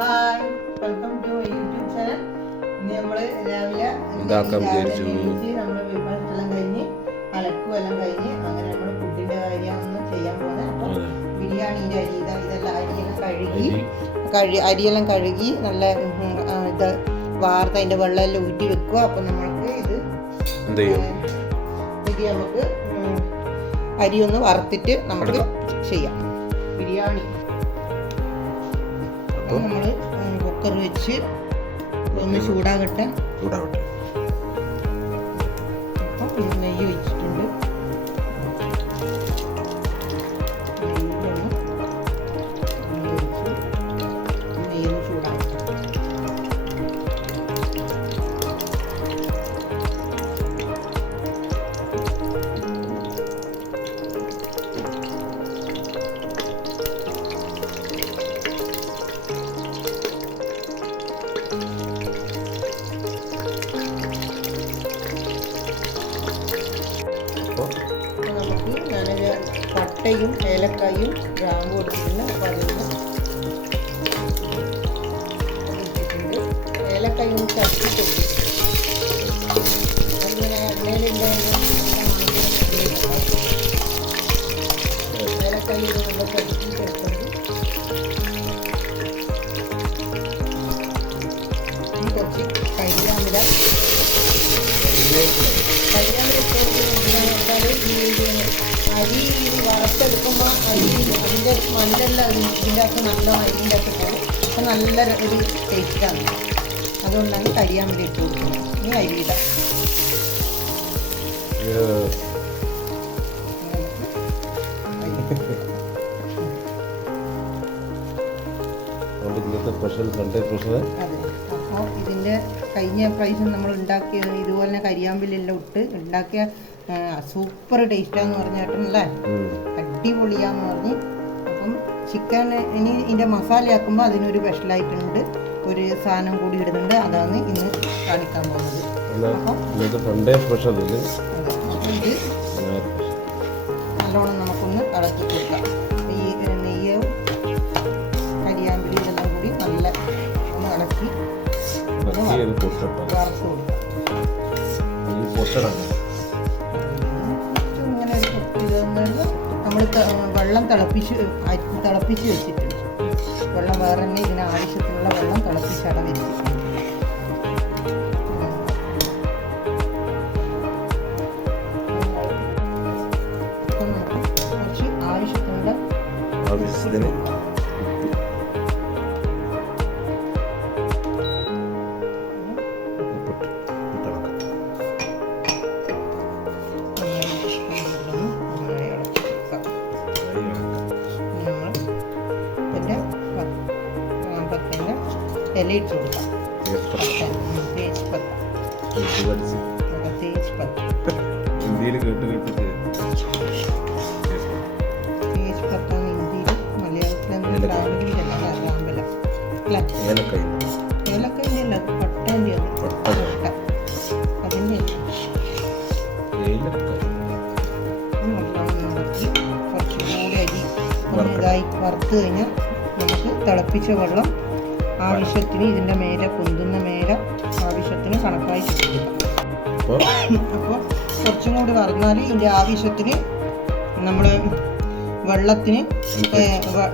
Hi welcome to YouTube channel ഇന്ന് നമ്മൾ രാവിലെ ഇതാക്കാൻ വിചാരിച്ചു. നമ്മൾ ബ്രേക്ക്ഫാസ്റ്റ് കഴിഞ്ഞ് അലക്കും എല്ലാം കഴിഞ്ഞ് അങ്ങനെ നമ്മുടെ ഫുഡിന്റെ കാര്യമൊന്നും ചെയ്യാൻ പോകുന്നത് അപ്പൊ അതെ. അരി ഇതാ ഇതെല്ലാം അരിയെല്ലാം കഴുകി. കഴി അരിയെല്ലാം കഴുകി നല്ല ഇത് വാർത്ത അതിന്റെ വെള്ളം എല്ലാം ഊറ്റി വെക്കുക. അപ്പൊ നമ്മൾക്ക് ഇത് എന്ത് ചെയ്യും? ഇത് നമുക്ക് അരി ഒന്ന് വറുത്തിട്ട് നമുക്ക് ചെയ്യാം. ബിരിയാണി. അപ്പോൾ നമ്മൾ കുക്കർ വെച്ച് ഒന്ന് ചൂടാകട്ടെ. ചൂടാകട്ടെ. അപ്പം നെയ്യ് വെച്ചിട്ടുണ്ട് പട്ടയും ഏലക്കായും ഗ്രാമ്പും കൊടുത്തിട്ടുണ്ട് അപ്പോൾ അതൊന്ന് ഇട്ടിട്ടുണ്ട്. ഏലക്കായും ചട്ടി കൊടുത്തിട്ടുണ്ട്. അതിങ്ങനെ എണ്ണയിലുണ്ടായിരുന്നു ഏലക്കായും നമ്മൾ ചട്ടി ഇനി കുറച്ച് കരിയാമില കരിയാമില ഇട്ടുകൊടുക്കുന്നത് ഈ അരി വറുത്തെടുക്കുമ്പോൾ അരി അതിന്റെ അതിന് ഇതിന്റെ അകത്ത് നല്ല അരിന്റെ അകത്ത് പോകും അപ്പം നല്ല ഒരു ടേസ്റ്റാണ് അതുകൊണ്ടാണ് കരിയാൻ വേണ്ടി ഇട്ട് കൊടുക്കുന്നത്. ഇനി അരി ഇടാം. സ്പെഷ്യൽ സൺഡേ സ്പെഷ്യൽ അപ്പോൾ ഇതിന്റെ കഴിഞ്ഞ പ്രാവശ്യം നമ്മൾ ഉണ്ടാക്കിയ ഇതുപോലെ കരിയാമ്പിലെല്ലാം ഇട്ട് ഉണ്ടാക്കിയ സൂപ്പർ ടേസ്റ്റാന്ന് പറഞ്ഞ പറഞ്ഞിട്ടല്ലേ അടിപൊളിയാന്ന് പറഞ്ഞ്. അപ്പം ചിക്കൻ ഇനി ഇതിന്റെ മസാലയാക്കുമ്പോൾ അതിനൊരു സ്പെഷ്യലായിട്ടുണ്ട് ഒരു സാധനം കൂടി ഇടുന്നുണ്ട്. അതാണ് ഇന്ന് കാണിക്കാൻ പോകുന്നത്. അപ്പം ഇത് നല്ലോണം നമുക്കൊന്ന് ഇളക്കി കൊടുക്കാം. ഈ നെയ്യ് കരിയാമ്പിലി ഇതെല്ലാം കൂടി നല്ല ഒന്ന് ഇളക്കി വറുത്ത് കൊടുക്കാം. വെള്ളം തിളപ്പിച്ച് തിളപ്പിച്ച് വെച്ചിട്ടുണ്ട്. വെള്ളം വേറെ തന്നെ ഇതിന് ആവശ്യത്തിനുള്ള വെള്ളം തിളപ്പിച്ചാണ് വെച്ചിട്ടുണ്ട് കുറച്ചും കേട്ട് കേട്ടിട്ട്. ഇതായി വറുത്ത് കഴിഞ്ഞാൽ നമുക്ക് തിളപ്പിച്ച വെള്ളം ആവശ്യത്തിന് ഇതിന്റെ മേലെ പൊന്തുന്ന മേലെ ആവശ്യത്തിന് കണക്കായി അപ്പോൾ കുറച്ചും കൂടി വറന്നാൽ ഇതിന്റെ ആവശ്യത്തിന് നമ്മൾ വെള്ളത്തിന്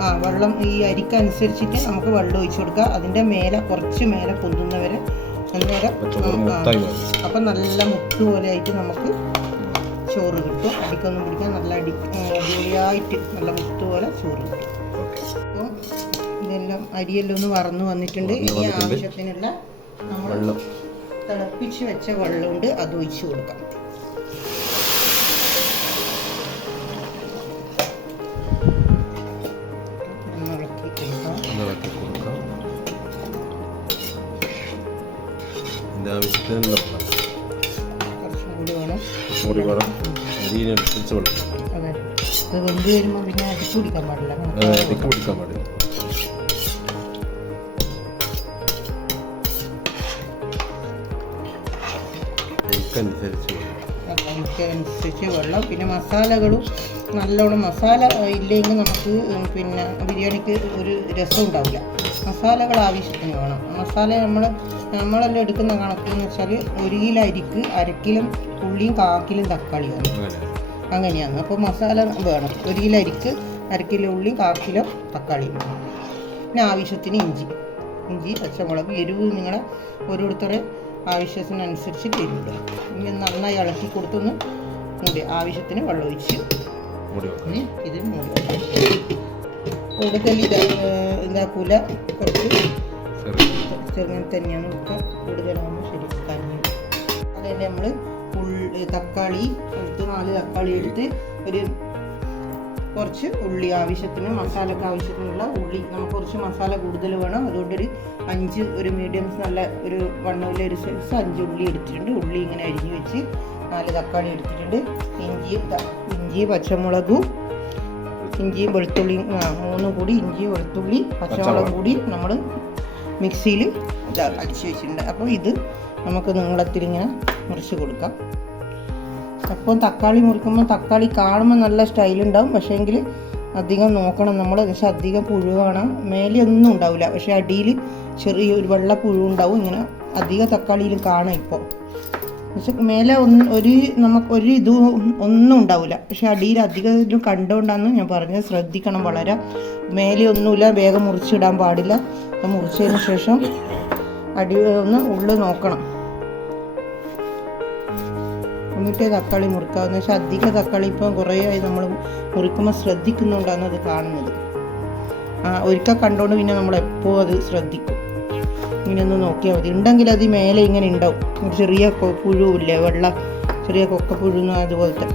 ആ വെള്ളം ഈ അരിക്കനുസരിച്ചിട്ട് നമുക്ക് വെള്ളം ഒഴിച്ചു കൊടുക്കുക. അതിന്റെ മേലെ കുറച്ച് മേലെ പൊന്തുന്നവരെ അന്നേരം അപ്പം നല്ല മുട്ട് പോലെ ആയിട്ട് നമുക്ക് ചോറ് കിട്ടും. അടിക്കൊന്നും പിടിക്കാൻ നല്ല അടി അടിപൊളിയായിട്ട് നല്ല മുത്ത് പോലെ ചോറ് കിട്ടും. അപ്പോൾ ഇതെല്ലാം അരിയെല്ലാം ഒന്ന് വറന്ന് വന്നിട്ടുണ്ട്. ഈ ആവശ്യത്തിനുള്ള നമ്മൾ തിളപ്പിച്ച് വെച്ച വെള്ളമുണ്ട്. അത് ഒഴിച്ചു കൊടുക്കാം. ഇളക്കി കൊടുക്കാം ഇതിന്റെ ആവശ്യത്തിനുള്ള കൂടി വേണം. അരിയിനനുസരിച്ച് വെള്ളം അത്. വെന്ത് വരുമ്പോൾ പിന്നെ അടിച്ചു കുടിക്കാൻ പാടില്ല. അത് ഇടയ്ക്ക് പിടിക്കാൻ പാടില്ല. അതിനനുസരിച്ച് വെള്ളം അതിനനുസരിച്ച് വെള്ളം. പിന്നെ മസാലകളും നല്ലോണം മസാല ഇല്ലെങ്കിൽ നമുക്ക് പിന്നെ ബിരിയാണിക്ക് ഒരു രസം ഉണ്ടാവില്ല. മസാലകൾ ആവശ്യത്തിന് വേണം. മസാല നമ്മൾ നമ്മളെല്ലാം എടുക്കുന്ന കണക്ക് എന്ന് വെച്ചാൽ ഒരു കിലോ അരിക്ക് അരക്കിലും ഉള്ളിയും കാക്കിലും തക്കാളിയാണ് അങ്ങനെ അങ്ങനെയാണ്. അപ്പോൾ മസാല വേണം. ഒരു കിലോ അരിക്ക് അരക്കിലും ഉള്ളിയും ഉള്ളി കാൽ കിലോ തക്കാളി. പിന്നെ ആവശ്യത്തിന് ഇഞ്ചി. ഇഞ്ചി പച്ചമുളക് എരിവ് നിങ്ങളെ ഓരോരുത്തരുടെ ആവശ്യത്തിനനുസരിച്ച് തരുന്നുണ്ട് ഇനി നന്നായി ഇളക്കി കൊടുത്തൊന്ന് മൂടി. ആവശ്യത്തിന് വെള്ളം ഒഴിച്ച് മൂടി വെക്കാം ഇത് മൂടി. കൂടുതൽ ഇത് ഇതാക്കൂല. കുറച്ച് ചെറുങ്ങനെ തന്നെയാണ് വെക്കുക കൂടുതലാകുമ്പോൾ ശരി കഞ്ഞി. അതിൽ നമ്മൾ ഉള്ളി തക്കാളി എടുത്ത് നാല് തക്കാളി എടുത്ത് ഒരു കുറച്ച് ഉള്ളി ആവശ്യത്തിന് മസാലക്ക് ആവശ്യത്തിനുള്ള ഉള്ളി. നമുക്ക് കുറച്ച് മസാല കൂടുതൽ വേണം. അതുകൊണ്ട് ഒരു അഞ്ച് ഒരു മീഡിയം നല്ല ഒരു വണ്ണമില്ല ഒരു സൈസ് അഞ്ച് ഉള്ളി എടുത്തിട്ടുണ്ട്. ഉള്ളി ഇങ്ങനെ അരിഞ്ഞു വെച്ച് നാല് തക്കാളി എടുത്തിട്ടുണ്ട്. ഇഞ്ചി ഇഞ്ചി പച്ചമുളകും ഇഞ്ചിയും വെളുത്തുള്ളിയും മൂന്നും കൂടി ഇഞ്ചി വെളുത്തുള്ളി പച്ചമുളകും കൂടി നമ്മൾ മിക്സിയിൽ അടിച്ച് വെച്ചിട്ടുണ്ട്. അപ്പോൾ ഇത് നമുക്ക് നീളത്തിൽ ഇങ്ങനെ മുറിച്ച് കൊടുക്കാം. അപ്പോൾ തക്കാളി മുറിക്കുമ്പോൾ തക്കാളി കാണുമ്പോൾ നല്ല സ്റ്റൈലുണ്ടാവും പക്ഷേങ്കിൽ അധികം നോക്കണം നമ്മൾ. പക്ഷേ അധികം പുഴുവാണ്. മേലെ ഒന്നും ഉണ്ടാവില്ല. പക്ഷേ അടിയിൽ ചെറിയൊരു വെള്ള പുഴു ഉണ്ടാവും. ഇങ്ങനെ അധികം തക്കാളിയിലും കാണാം ഇപ്പോൾ. പക്ഷെ മേലെ ഒന്ന് ഒരു നമുക്ക് ഒരു ഇത് ഒന്നും ഉണ്ടാവില്ല പക്ഷെ അടിയിൽ അധികം ഇതിലും കണ്ടുകൊണ്ടാണ് ഞാൻ പറഞ്ഞത് ശ്രദ്ധിക്കണം വളരെ. മേലെ ഒന്നുമില്ല വേഗം മുറിച്ചിടാൻ പാടില്ല. അപ്പം മുറിച്ചതിന് ശേഷം അടി ഒന്ന് ഉള്ളു നോക്കണം. എന്നിട്ടേ തക്കാളി മുറിക്കാവുന്ന. പക്ഷെ അധികം തക്കാളി ഇപ്പം കുറേ ആയി നമ്മൾ മുറിക്കുമ്പോൾ ശ്രദ്ധിക്കുന്നുണ്ടാണ് അത് കാണുന്നത്. ആ ഒരിക്കൽ കണ്ടോണ്ട് പിന്നെ നമ്മൾ എപ്പോൾ അത് ശ്രദ്ധിക്കും. ഇങ്ങനെ ഒന്ന് നോക്കിയാൽ മതി. ഉണ്ടെങ്കിൽ അത് മേലെ ഇങ്ങനെ ഉണ്ടാവും. ഒരു ചെറിയ പുഴുവില്ലേ വെള്ള ചെറിയ കൊക്കപ്പുഴു അതുപോലത്തെ.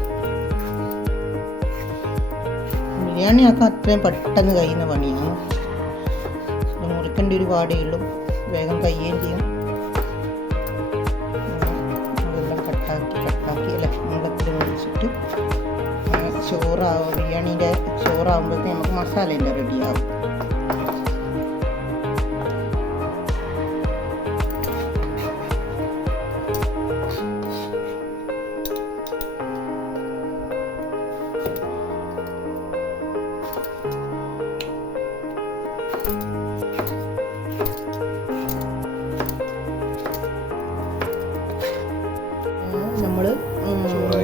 ബിരിയാണി ആക്കാൻ അത്രയും പെട്ടെന്ന് കഴിയുന്ന പണിയാണ് മുറിക്കേണ്ട ഒരു പാടേ ഉള്ളൂ. വേഗം കഴിയുകയും ചെയ്യും. കട്ടാക്കി ചോറാവും ബിരിയാണീന്റെ ചോറാകുമ്പോഴത്തേക്ക് നമുക്ക് മസാല എല്ലാം റെഡിയാവും.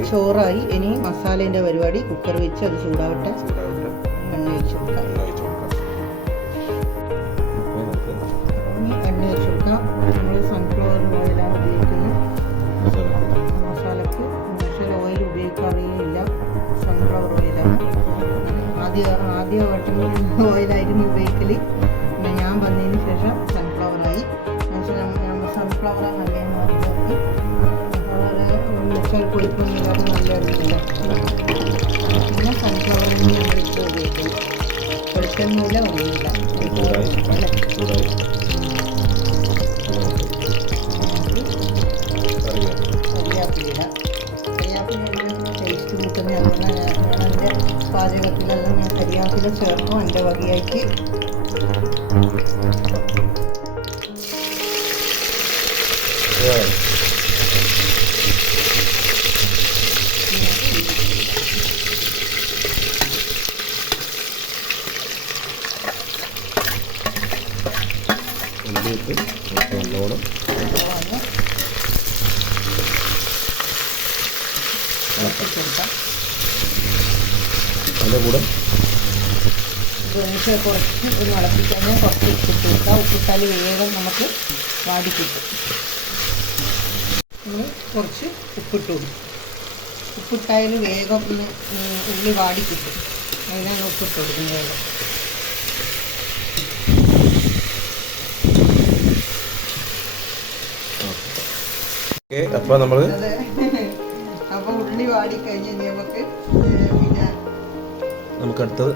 ചോറായി. ഇനി മസാലേന്റെ പരിപാടി. കുക്കർ വെച്ച് അത് ചൂടാവട്ടെ. എണ്ണ കൊടുക്കാം. ഇനി എണ്ണ കൊടുക്കാം. നമ്മൾ സൺഫ്ലവർ ഓയിലാണ് ഉപയോഗിക്കുന്നത് മസാല മസാലക്ക് മസാല ഓയിൽ സൺഫ്ലവർ ഓയിലാണ് ആദ്യ ആദ്യമായിട്ട് ഓയിലായിരുന്നു ഉപയോഗിക്കൽ പിന്നെ ഞാൻ വന്നതിന് ശേഷം സൺഫ്ലവറായി സൺഫ്ലവർ നല്ലതെന്ന് പറഞ്ഞിട്ട് കൊഴുപ്പൊന്നുമില്ലാതെ നല്ലതായിരുന്നില്ല പിന്നെ സൺഫ്ലവർ ഇപ്പോൾ ഉപയോഗിക്കുന്നത് വെളിച്ചെണ്ണയില ഒന്നുമില്ല കറിവേപ്പില കറിവേപ്പില ടേസ്റ്റ് കൂട്ടുന്ന എന്റെ പാചകത്തിലെല്ലാം ഞാൻ കറിവേപ്പില ചേർക്കും എന്റെ വകയായിട്ട് ഉള്ളിയിട്ട് നമുക്ക് നല്ലോണം വന്ന് ഇളക്കി കൊടുക്കാം അതിന്റെ കൂടെ ഇത് കുറച്ച് ഒന്ന് ഇളക്കിക്കഴിഞ്ഞാൽ കുറച്ച് ഉപ്പിട്ട്. കൊടുക്കാം ഉപ്പിട്ടാൽ വേഗം നമുക്ക് വാടി കിട്ടും. നമ്മൾ കുറച്ച് ഉപ്പിട്ട്. കൊടുക്കും ഉപ്പിട്ടായാൽ വേഗം ഒന്ന് ഉള്ളി വാടി കിട്ടും. അതിനാണ് ഉപ്പിട്ട് കൊടുക്കുന്നത്. അപ്പോൾ നമ്മൾ അപ്പോൾ ഉള്ളി വാടി കഴിഞ്ഞ് നമുക്ക് നമുക്ക് അടുത്തത്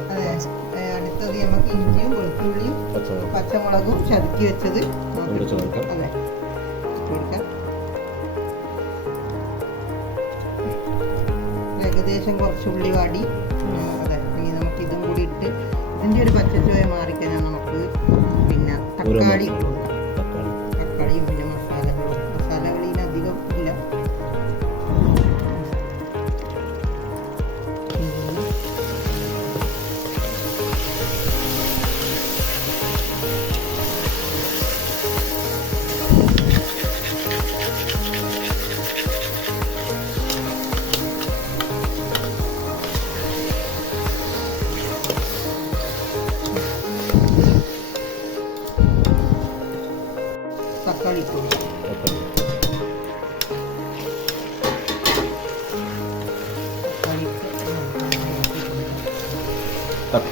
അതെ ഏ, അടുത്തത് നമുക്ക് ഇഞ്ചിയും വെളുത്തുള്ളിയും പച്ചമുളകും. ചതുക്കി വെച്ചത് അതെ. കൊടുക്കാം. ഏകദേശം കുറച്ച് ഉള്ളി വാടി. അതെ. ഇനി നമുക്ക് ഇതും കൂടി ഇട്ട് ഇതിന്റെ ഒരു പച്ചച്ചോയ മാറിക്കഴിഞ്ഞാൽ നമുക്ക് പിന്നെ തക്കാളി കൊടുക്കാം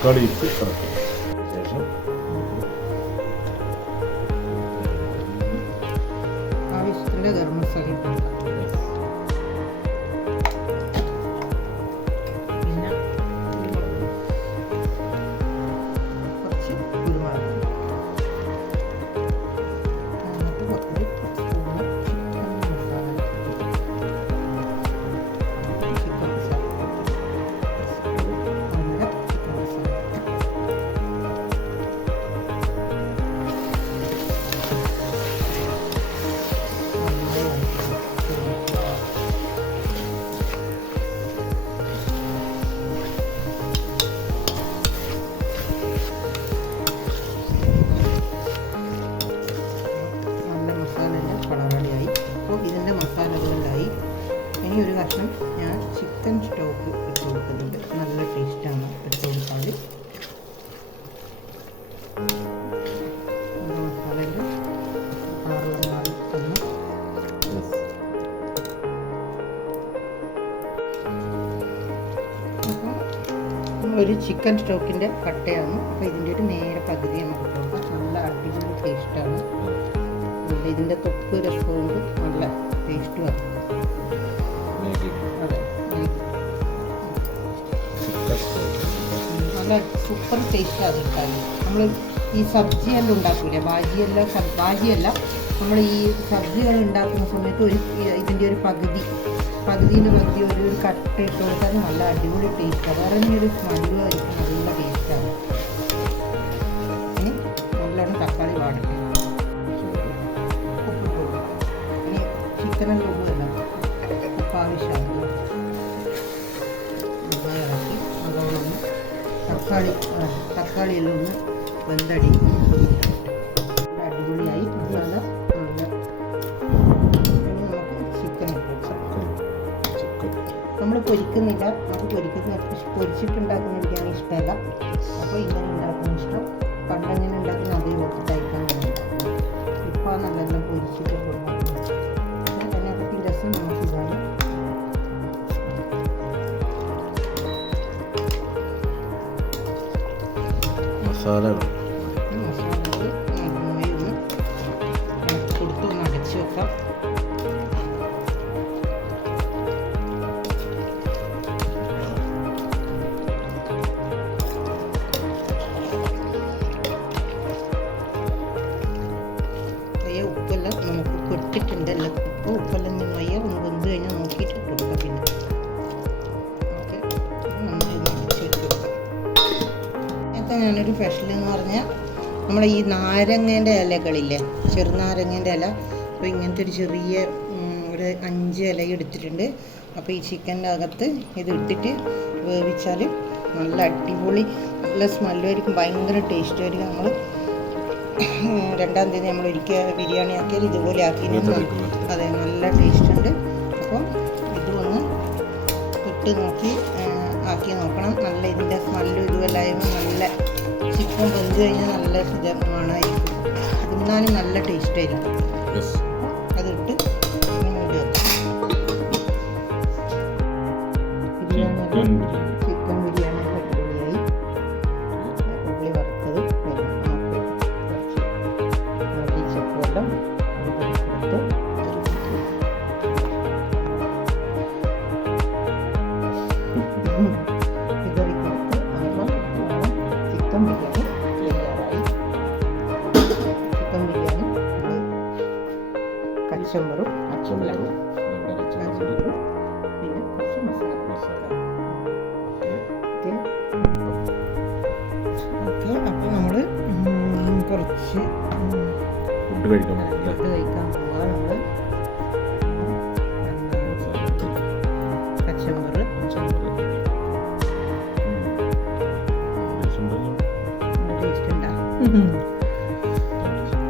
തക്കാളി ഇട്ട് ചിക്കൻ സ്റ്റോക്കിന്റെ കട്ടയാണ്. അപ്പോൾ ഇതിന്റെ ഒരു നേരെ പകുതിയാണ് നല്ല അടിപൊളി ടേസ്റ്റാണ്. നല്ല ഇതിന്റെ തൊപ്പ് രസമുണ്ട്. നല്ല ടേസ്റ്റുമാണ് അതെ നല്ല സൂപ്പർ ടേസ്റ്റ് അത് നമ്മൾ ഈ സബ്ജിയെല്ലാം ഉണ്ടാക്കൂലേ? ഭാജിയെല്ലാം ഭാജിയല്ല നമ്മൾ ഈ സബ്ജികൾ ഉണ്ടാക്കുന്ന സമയത്ത് ഒരു ഇതിന്റെ ഒരു പകുതി പകുതിന്റെ മധ്യ ഒരു കട്ട് ഇട്ട് കൊടുത്താൽ നല്ല അടിപൊളി ടേസ്റ്റാണ് വേറെ ഒരു സ്മെല്ലും ആയിരിക്കും നല്ല ടേസ്റ്റാണ് ഇനി നല്ലോണം തക്കാളി കൊടുക്കും. ഇനി ചിക്കനെല്ലാം ഉപ്പല്ല ഉപ്പ് ആവശ്യമാണ് ഇറക്കി. നല്ലോണം തക്കാളി തക്കാളിയെല്ലാം ഒന്ന് വെന്തടി പൊരിക്കുന്നില്ല. നമുക്ക് പൊരിക്കുന്ന പൊരിച്ചിട്ടുണ്ടാക്കുന്ന എനിക്കാണ് ഇഷ്ടമല്ല. അപ്പോൾ ഇങ്ങനെ ഉണ്ടാക്കുന്ന ഇഷ്ടം. പണ്ടങ്ങനെ ഉണ്ടാക്കുന്ന അതേ വെച്ച് കഴിക്കാൻ ഇപ്പോൾ നല്ലതെല്ലാം പൊരിച്ചിട്ട് കൊടുക്കുന്നത് മസാലകൾ പറഞ്ഞാൽ നമ്മുടെ ഈ നാരങ്ങേന്റെ ഇലകളില്ലേ ചെറുനാരങ്ങേന്റെ ഇല അപ്പോൾ ഇങ്ങനത്തെ ഒരു ചെറിയ ഒരു അഞ്ച് ഇല എടുത്തിട്ടുണ്ട്. അപ്പോൾ ഈ ചിക്കന്റെ അകത്ത് ഇത് ഇട്ടിട്ട് വേവിച്ചാൽ നല്ല അടിപൊളി നല്ല സ്മെല്ലായിരിക്കും ഭയങ്കര ടേസ്റ്റ് ആയിരിക്കും. നമ്മൾ രണ്ടാം തീയതി നമ്മൾ ഒരിക്കൽ ബിരിയാണി ആക്കിയാൽ ഇതുപോലെ ആക്കി അതെ നല്ല ടേസ്റ്റ് ഉണ്ട്. അപ്പോൾ ഇത് ഒന്ന് ഇട്ട് നോക്കി ആക്കി നോക്കണം. നല്ല ഇതിന്റെ സ്മെല്ലും ഇതുമെല്ലാം നല്ല ചിക്കൻ വെന്ത് കഴിഞ്ഞാൽ നല്ല സുഖമാണായിരിക്കും അതിന്നാലും നല്ല ടേസ്റ്റ് ആയിരിക്കും. യെസ് അതിട്ട് ഫുഡ് കഴിക്കാൻ പറ്റില്ല ഫുഡ് കഴിക്കാൻ പോവാ. നമ്മൾ ഉണ്ടല്ലോ ടേസ്റ്റ് ഉണ്ടാ കഴിക്കാം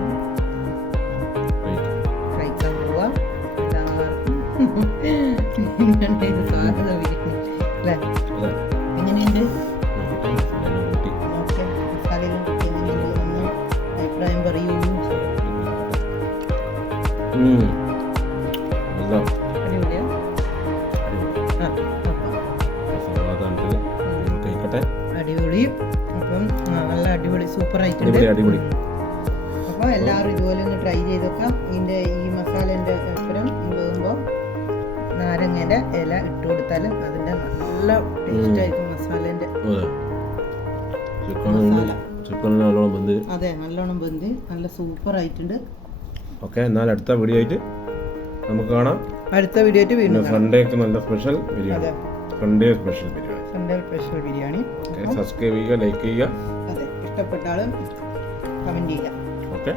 കഴിക്കാൻ പോവാ എല്ലാവർക്കും എങ്ങനെയുണ്ട്? അടിപൊളി. അപ്പം കഴിക്കട്ടെ. അടിപൊളി. അടിപൊളി അടിപൊളി അപ്പോൾ എല്ലാവരും ഇതുപോലെ ഒന്ന് ട്രൈ ചെയ്ത് നോക്കാം. ഇതിന്റെ ഈ മസാലേന്റെ അപ്പുറം വേകുമ്പോൾ നാരങ്ങേന്റെ ഇല ഇട്ട് കൊടുത്താലും അതിന്റെ നല്ല ടേസ്റ്റ് ആയിരിക്കും മസാലേന്റെ അതെ. നല്ലോണം വെന്ത്. നല്ല സൂപ്പർ ആയിട്ടുണ്ട്. ഓക്കെ എന്നാൽ അടുത്ത വീഡിയോ ആയിട്ട് നമുക്ക് കാണാം. അടുത്ത വീഡിയോ ആയിട്ട് വീണ്ടും. സൺഡേക്ക് നല്ല special biryani Sunday special biryani Sunday special biryani okay subscribe ചെയ്യുക ലൈക്ക് ചെയ്യുക. അതെ ഇഷ്ടപ്പെട്ടാലും കമന്റ് കമന്റ് ചെയ്യുക. Okay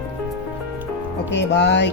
okay bye